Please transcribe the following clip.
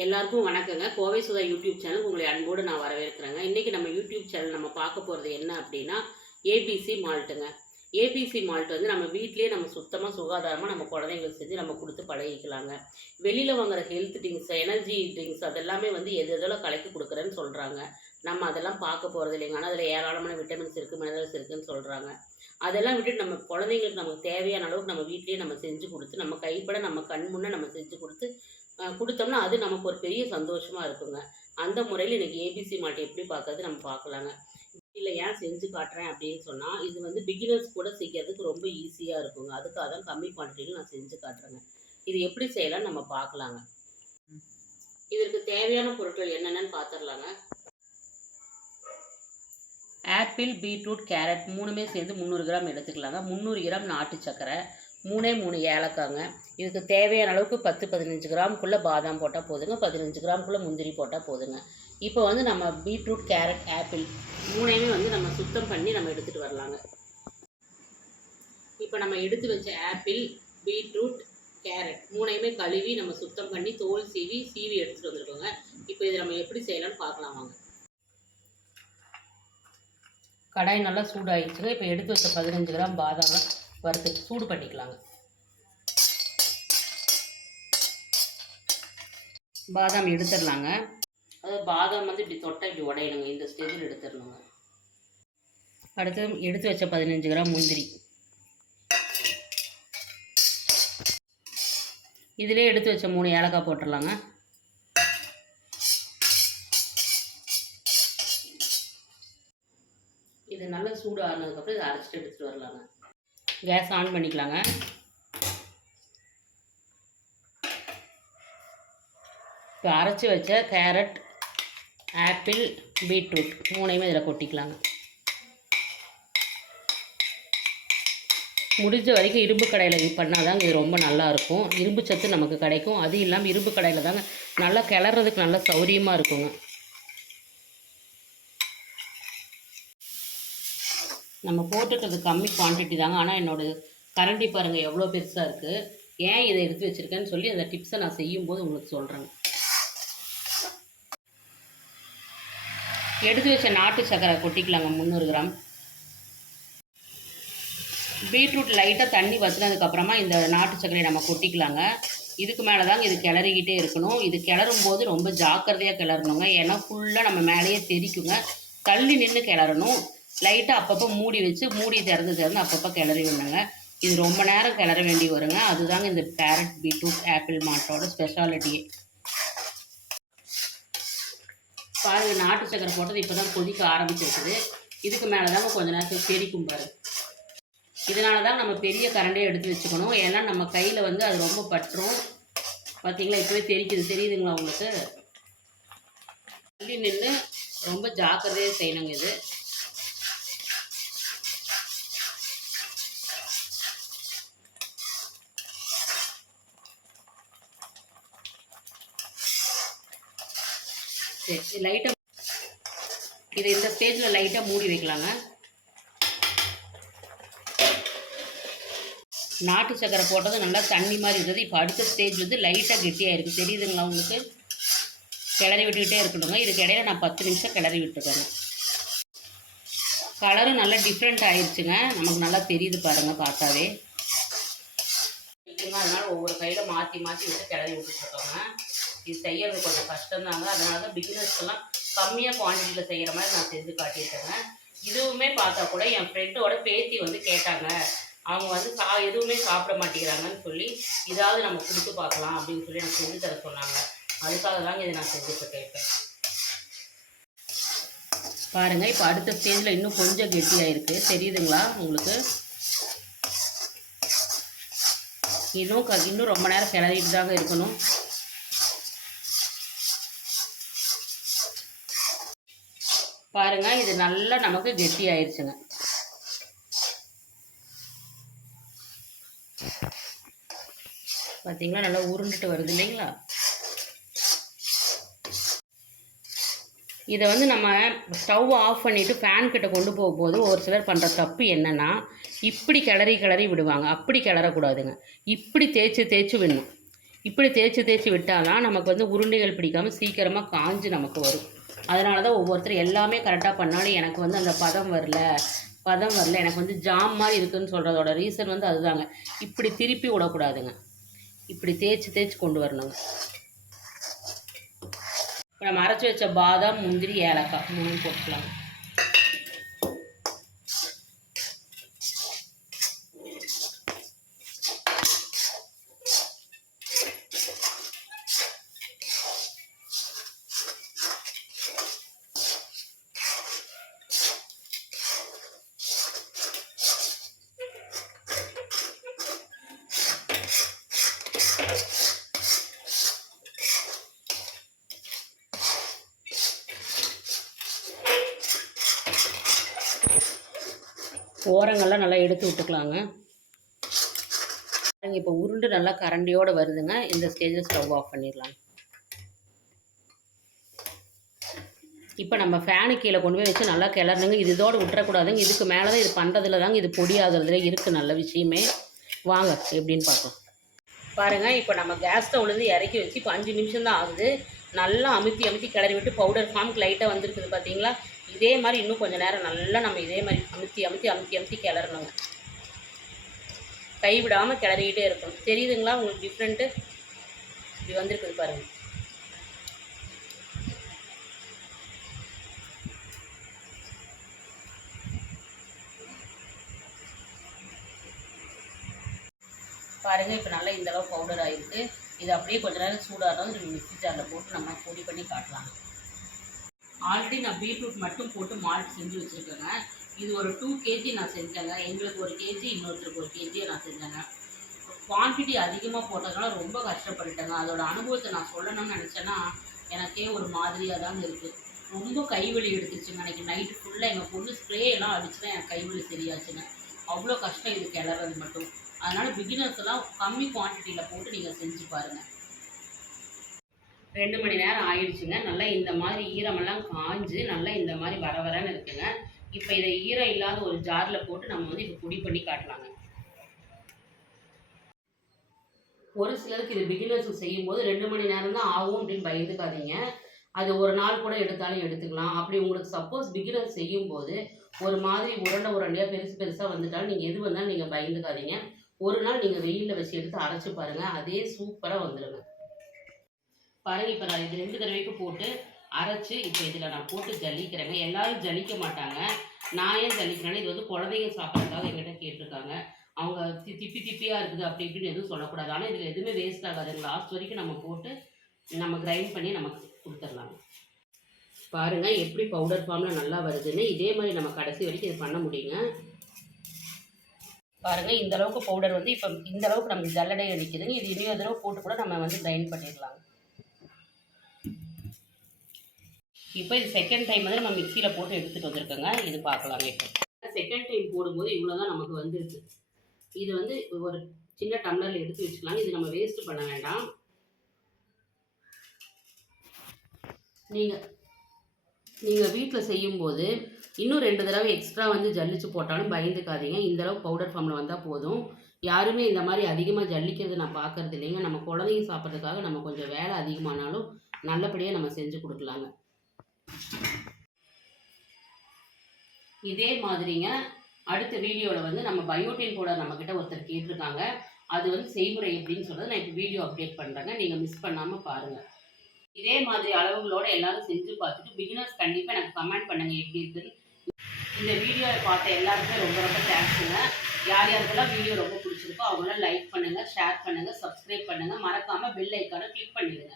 எல்லாருக்கும் வணக்கங்க. Kovai Sudha YouTube channel உங்களை அன்போடு நான் வரவேற்கிறேங்க. இன்றைக்கி நம்ம யூடியூப் சேனல் நம்ம பார்க்க போகிறது என்ன அப்படின்னா ஏபிசி மால்ட்டுங்க. ஏபிசி மால்ட் வந்து நம்ம வீட்லேயே நம்ம சுத்தமாக சுகாதாரமாக நம்ம குழந்தைங்களுக்கு செஞ்சு நம்ம கொடுத்து பழகிக்கலாங்க. வெளியில் வாங்குற ஹெல்த் ட்ரிங்க்ஸ், எனர்ஜி ட்ரிங்க்ஸ் அதெல்லாமே வந்து எதெல்லாம் கலக்கி கொடுக்குறேன்னு சொல்கிறாங்க. நம்ம அதெல்லாம் பார்க்க போகிறது இல்லைங்க. ஆனால் அதில் ஏராளமான விட்டமின்ஸ் இருக்குது, மினரல்ஸ் இருக்குதுன்னு சொல்கிறாங்க. அதெல்லாம் விட்டுட்டு நம்ம குழந்தைங்களுக்கு நமக்கு தேவையான அளவுக்கு நம்ம வீட்லேயே நம்ம செஞ்சு கொடுத்து நம்ம கைப்பட நம்ம கண் முன்னே நம்ம செஞ்சு கொடுத்தோம்னா அது நமக்கு ஒரு பெரிய சந்தோஷமாக இருக்குங்க. அந்த முறையில் இன்றைக்கி ஏபிசி மால்ட் எப்படி பார்க்கறது நம்ம பார்க்கலாங்க. இல்லை ஏன் செஞ்சு காட்டுறேன் அப்படின்னு சொன்னால், இது வந்து பிகினர்ஸ் கூட செய்யறதுக்கு ரொம்ப ஈஸியாக இருக்குங்க. அதுக்காக தான் கம்மி குவான்டிட்டியில் நான் செஞ்சு காட்டுறேங்க. இது எப்படி செய்யலாம்னு நம்ம பார்க்கலாங்க. இதற்கு தேவையான பொருட்கள் என்னென்னு பார்த்துடலாங்க. ஆப்பிள், பீட்ரூட், கேரட் மூணுமே சேர்ந்து 300 கிராம் எடுத்துக்கலாங்க. 300 கிராம் நாட்டு சர்க்கரை, 3 ஏலக்காங்க. இதுக்கு தேவையான அளவுக்கு 10-15 கிராமுக்குள்ளே பாதாம் போட்டால் போதுங்க. 15 கிராமுக்குள்ளே முந்திரி போட்டால் போதுங்க. இப்போ வந்து நம்ம பீட்ரூட், கேரட், ஆப்பிள் மூணையுமே வந்து நம்ம சுத்தம் பண்ணி நம்ம எடுத்துகிட்டு வரலாங்க. இப்போ நம்ம எடுத்து வச்ச ஆப்பிள், பீட்ரூட், கேரட் மூணையுமே கழுவி நம்ம சுத்தம் பண்ணி தோல் சீவி எடுத்துகிட்டு வந்துருக்கோங்க. இப்போ இதை நம்ம எப்படி செய்யலாம்னு பார்க்கலாம் வாங்க. கடாய் நல்லா சூடாகிடுச்சுங்க. இப்போ எடுத்து வச்ச 15 கிராம் பாதாமை வறுத்து சூடு பண்ணிக்கலாங்க. பாதாம் எடுத்துடலாங்க. அதாவது பாதாம் வந்து இப்படி தொட்டால் இப்படி உடையணுங்க. இந்த ஸ்டேஜில் எடுத்துடணுங்க. அடுத்து எடுத்து வச்ச 15 கிராம் முந்திரி, இதிலே எடுத்து வச்ச 3 ஏலக்காய் போட்டுடலாங்க. இது நல்லா சூடு ஆறுனதுக்கப்புறம் இதை அரைச்சிட்டு எடுத்துகிட்டு வரலாங்க. கேஸ் ஆன் பண்ணிக்கலாங்க. இப்போ அரைச்சி வச்ச கேரட், ஆப்பிள், பீட்ரூட் மூணையுமே இதில் கொட்டிக்கலாங்க. முடிஞ்ச வரைக்கும் இரும்பு கடாயில் பண்ணால் தாங்க இது ரொம்ப நல்லாயிருக்கும். இரும்பு சத்து நமக்கு கிடைக்கும். அது இல்லாமல் இரும்பு கடாயில் தாங்க நல்லா கிளறதுக்கு நல்லா சௌரியமாக இருக்குங்க. நம்ம போட்டுக்கிறது கம்மி குவான்டிட்டி தாங்க. ஆனால் என்னோடய கரண்டி பாருங்கள் எவ்வளோ பெருசாக இருக்குது. ஏன் இதை எடுத்து வச்சுருக்கேன்னு சொல்லி அந்த டிப்ஸை நான் செய்யும்போது உங்களுக்கு சொல்கிறேங்க. எடுத்து வச்ச நாட்டு சர்க்கரை கொட்டிக்கலாங்க. 300 கிராம். பீட்ரூட் லைட்டாக தண்ணி வற்றினதுக்கப்புறமா இந்த நாட்டு சர்க்கரையை நம்ம கொட்டிக்கலாங்க. இதுக்கு மேலே தாங்க இது கிளறிக்கிட்டே இருக்கணும். இது கிளறும் போது ரொம்ப ஜாக்கிரதையாக கிளறணுங்க. ஏன்னா ஃபுல்லாக நம்ம மேலேயே தெரிக்குங்க. தள்ளி நின்று கிளறணும். லைட்டாக அப்பப்போ மூடி வச்சு திறந்து அப்பப்போ கிளறி விடணுங்க. இது ரொம்ப நேரம் கிளற வேண்டி வருங்க. அதுதாங்க இந்த கேரட், பீட்ரூட், ஆப்பிள் மால்ட்டோட ஸ்பெஷாலிட்டியே. பாருங்கள், நாட்டு சக்கரை போட்டது இப்போ தான் கொதிக்க ஆரம்பிச்சிருக்குது. இதுக்கு மேலே தாங்க கொஞ்சம் நேரத்துக்கு தெரிக்கும் பாருங்க. இதனால தான் நம்ம பெரிய கரண்டியை எடுத்து வச்சுக்கணும். ஏன்னா நம்ம கையில் வந்து அது ரொம்ப பற்றும். பார்த்தீங்களா, இப்போவே தெரியுதுங்களா உங்களுக்கு? தள்ளி நின்று ரொம்ப ஜாக்கிரதையாக செய்யணுங்க. இது சரி, லைட்டாக இதை இந்த ஸ்டேஜில் லைட்டாக மூடி வைக்கலாங்க. நாட்டு சக்கரை போட்டது நல்லா தண்ணி மாதிரி இருந்தது. இப்போ அடுத்த ஸ்டேஜ் வந்து லைட்டாக கெட்டியாக இருக்குது. தெரியுதுங்களா உங்களுக்கு? கிளறி விட்டுக்கிட்டே இருக்கணுங்க. இதுக்கு இடையில நான் 10 நிமிஷம் கிளறி விட்டுருக்கேங்க. கலரும் நல்லா டிஃப்ரெண்ட் ஆயிடுச்சுங்க. நமக்கு நல்லா தெரியுது பாருங்கள் பார்த்தாவே. அதனால் ஒவ்வொரு கையில் மாற்றி விட்டு கிளறி விட்டுட்ருக்கோங்க. இது செய்கிறது கொஞ்சம் கஷ்டம்தாங்க. அதனால தான் பிகினர்ஸ்க்கெல்லாம் கம்மியாக குவான்டிட்டியில் செய்கிற மாதிரி நான் செஞ்சு காட்டியிருக்கேங்க. இதுவுமே பார்த்தா கூட என் ஃப்ரெண்டோட பேத்தி வந்து கேட்டாங்க. அவங்க வந்து எதுவுமே சாப்பிட மாட்டேங்கிறாங்கன்னு சொல்லி இதாவது நம்ம கொடுத்து பார்க்கலாம் அப்படின்னு சொல்லி எனக்கு செஞ்சு தர சொன்னாங்க. அதுக்காக தாங்க இதை நான் செஞ்சுட்ருக்கேன். இப்போ பாருங்கள், இப்போ அடுத்த ஸ்டேஜில் இன்னும் கொஞ்சம் கெட்டியாக இருக்குது. தெரியுதுங்களா உங்களுக்கு? இன்னும் ரொம்ப நேரம் கிளறிட்டு தாங்க இருக்கணும். பாருங்க, இது நல்லா நமக்கு கெட்டி ஆயிடுச்சுங்க. பார்த்தீங்களா, நல்லா உருண்டுட்டு வருது இல்லைங்களா? இதை வந்து நம்ம ஸ்டவ் ஆஃப் பண்ணிவிட்டு ஃபேன் கிட்ட கொண்டு போகும்போது ஒரு சிலர் பண்ணுற தப்பு என்னென்னா, இப்படி கிளறி விடுவாங்க. அப்படி கிளறக்கூடாதுங்க. இப்படி தேய்ச்சி விடணும். இப்படி தேய்ச்சி விட்டாலாம் நமக்கு வந்து உருண்டைகள் பிடிக்காமல் சீக்கிரமாக காஞ்சு நமக்கு வரும். அதனால தான் ஒவ்வொருத்தர் எல்லாமே கரெக்டாக பண்ணாலும் எனக்கு வந்து அந்த பதம் வரல எனக்கு வந்து ஜாம் மாதிரி இருக்குதுன்னு சொல்கிறதோட ரீசன் வந்து அதுதாங்க. இப்படி திருப்பி விடக்கூடாதுங்க, இப்படி தேய்ச்சி கொண்டு வரணுங்க. இப்போ நம்ம அரைச்சி வச்ச பாதாம், முந்திரி, ஏலக்காய் 3 போட்டுக்கலாம். ஓரங்கள்லாம் நல்லா எடுத்து விட்டுக்கலாங்க. இப்போ உருண்டு நல்லா கரண்டியோடு வருதுங்க. இந்த ஸ்டேஜில் ஸ்டவ் ஆஃப் பண்ணிடலாம். இப்போ நம்ம ஃபேனு கீழே கொண்டு போய் வச்சு நல்லா கிளறணுங்க. இது இதோடு விட்டுறக்கூடாதுங்க. இதுக்கு மேலே தான் இது பண்ணுறதுல தாங்க இது பொடி ஆகுறதுல இருக்குது நல்ல விஷயமே. வாங்க எப்படின்னு பார்க்கலாம். பாருங்கள், இப்போ நம்ம கேஸ் ஸ்டவ்லேருந்து இறக்கி வச்சு இப்போ 5 நிமிஷம் தான் ஆகுது. நல்லா அமுத்தி கிளறி விட்டு பவுடர் ஃபார்முக்கு லைட்டாக வந்துருக்குது பார்த்தீங்களா? இதே மாதிரி இன்னும் கொஞ்சம் நேரம் நல்லா நம்ம இதே மாதிரி அமுத்தி கிளறணுங்க. கைவிடாமல் கிளறிக்கிட்டே இருக்கணும். தெரியுதுங்களா உங்களுக்கு டிஃப்ரெண்ட்டு? இப்படி வந்துருக்குது பாருங்கள். பாருங்கள், இப்போ நல்லா இந்தளவு பவுடர் ஆகிருக்கு. இது அப்படியே கொஞ்சம் நேரம் சூடாகிறதும் நம்ம மிக்ஸி ஜாரில் போட்டு நம்ம பொடி பண்ணி காட்டலாம். ஆல்ரெடி நான் பீட்ரூட் மட்டும் போட்டு மால்ட் செஞ்சு வச்சுருக்கேங்க. இது ஒரு 2 kg நான் செஞ்சேங்க. எங்களுக்கு 1 kg, இன்னொருத்தருக்கு 1 kg நான் செஞ்சேங்க. குவான்டிட்டி அதிகமாக போட்டதுனால ரொம்ப கஷ்டப்பட்டுட்டேங்க. அதோட அனுபவத்தை நான் சொல்லணும்னு நினச்சேன்னா எனக்கே ஒரு மாதிரியாக தாங்க இருக்குது. ரொம்ப கைவலி எடுத்துருச்சுங்க. அன்றைக்கி நைட்டு ஃபுல்லாக எங்கள் பொண்ணு ஸ்ப்ரே எல்லாம் அடிச்சுன்னா எனக்கு கைவலி சரியாச்சுங்க. அவ்வளோ கஷ்டம் இது கிளறது மட்டும். அதனால் பிகினர்ஸ் எல்லாம் கம்மி குவான்டிட்டியில் போட்டு நீங்கள் செஞ்சு பாருங்கள். 2 மணி நேரம் ஆயிடுச்சுங்க. நல்லா இந்த மாதிரி ஈரமெல்லாம் காஞ்சு நல்லா இந்த மாதிரி வரன்னு இருக்குங்க. இப்போ இதை ஈரம் இல்லாத ஒரு ஜாரில் போட்டு நம்ம வந்து இப்போ பொடி பண்ணி காட்டலாங்க. ஒரு சிலருக்கு இது பிகினர்ஸுக்கு செய்யும்போது 2 மணி நேரம் தான் ஆகும் அப்படின்னு பயந்துக்காதீங்க. அது ஒரு நாள் கூட எடுத்தாலும் எடுத்துக்கலாம். அப்படி உங்களுக்கு சப்போஸ் பிகினர்ஸ் செய்யும்போது ஒரு மாதிரி உருண்டையாக பெருசாக வந்துட்டாலும் நீங்கள் எது வந்தாலும் நீங்கள் பயந்துக்காதீங்க. ஒரு நாள் நீங்கள் வெயிலில் வச்சு எடுத்து அரைச்சி பாருங்கள், அதே சூப்பராக வந்துடுங்க. பாருங்கள், இப்போ நான் இது 2 தடவைக்கு போட்டு அரைச்சி இப்போ இதில் நான் போட்டு ஜல்லிக்கிறேங்க. எல்லோரும் ஜலிக்க மாட்டாங்க. நான் ஏன் ஜல்லிக்கிறேன்னா இது வந்து குழந்தைங்க சாப்பிட்றதுக்காக எங்கிட்ட கேட்டிருக்காங்க. அவங்க திப்பியாக இருக்குது அப்படி இப்படின்னு எதுவும் சொல்லக்கூடாது. ஆனால் இதில் எதுவுமே வேஸ்ட் ஆகாதுங்க. லாஸ்ட் வரைக்கும் நம்ம போட்டு நம்ம கிரைண்ட் பண்ணி நமக்கு கொடுத்துடலாங்க. பாருங்கள் எப்படி பவுடர் ஃபார்மில் நல்லா வருதுன்னு. இதே மாதிரி நம்ம கடைசி வரைக்கும் இது பண்ண முடியுங்க. பாருங்கள், இந்த அளவுக்கு பவுடர் வந்து இப்போ இந்த அளவுக்கு நமக்கு ஜல்லடை அடிக்குதுங்க. இது இன்னொரு தடவை போட்டு கூட நம்ம வந்து கிரைண்ட் பண்ணிடலாம். இப்போ இது செகண்ட் டைம் வந்து நம்ம மிக்சியில் போட்டு எடுத்துகிட்டு வந்திருக்கோங்க. இது பார்க்கலாங்க. இப்போ செகண்ட் டைம் போடும்போது இவ்வளோ தான் நமக்கு வந்துருக்கு. இது வந்து ஒரு சின்ன டம்ளரில் எடுத்து வச்சுக்கலாம். இது நம்ம வேஸ்ட்டு பண்ண வேண்டாம். நீங்கள் வீட்டில் செய்யும்போது இன்னும் 2 தடவை எக்ஸ்ட்ரா வந்து ஜல்லிச்சு போட்டாலும் பயந்துக்காதீங்க. இந்தளவு பவுடர் ஃபார்மில் வந்தால் போதும். யாருமே இந்த மாதிரி அதிகமாக ஜல்லிக்கிறது நான் பார்க்குறது இல்லைங்க. நம்ம குழந்தைங்க சாப்பிட்றதுக்காக நம்ம கொஞ்சம் வேலை அதிகமானாலும் நல்லபடியாக நம்ம செஞ்சு கொடுக்கலாங்க. இதே மாதிரிங்க அடுத்த வீடியோவில் வந்து நம்ம பயோட்டின் பவுடர் நம்மக்கிட்ட ஒருத்தர் கேட்டிருக்காங்க. அது வந்து செய்முறை எப்படின்னு சொல்கிறது நான் இப்போ வீடியோ அப்டேட் பண்ணுறேங்க. நீங்கள் மிஸ் பண்ணாமல் பாருங்கள். இதே மாதிரி அளவுகளோடு எல்லோரும் செஞ்சு பார்த்துட்டு பிகினர்ஸ் கண்டிப்பாக எனக்கு கமெண்ட் பண்ணுங்கள் எப்படி இருக்குன்னு. இந்த வீடியோவை பார்த்த எல்லாருக்குமே ரொம்ப ரொம்ப தேங்க்ஸுங்க. யாருக்கெல்லாம் வீடியோ ரொம்ப பிடிச்சிருக்கோ அவங்களாம் லைக் பண்ணுங்கள், ஷேர் பண்ணுங்கள், சப்ஸ்கிரைப் பண்ணுங்கள். மறக்காமல் பெல் ஐக்கானை கிளிக் பண்ணிடுங்க.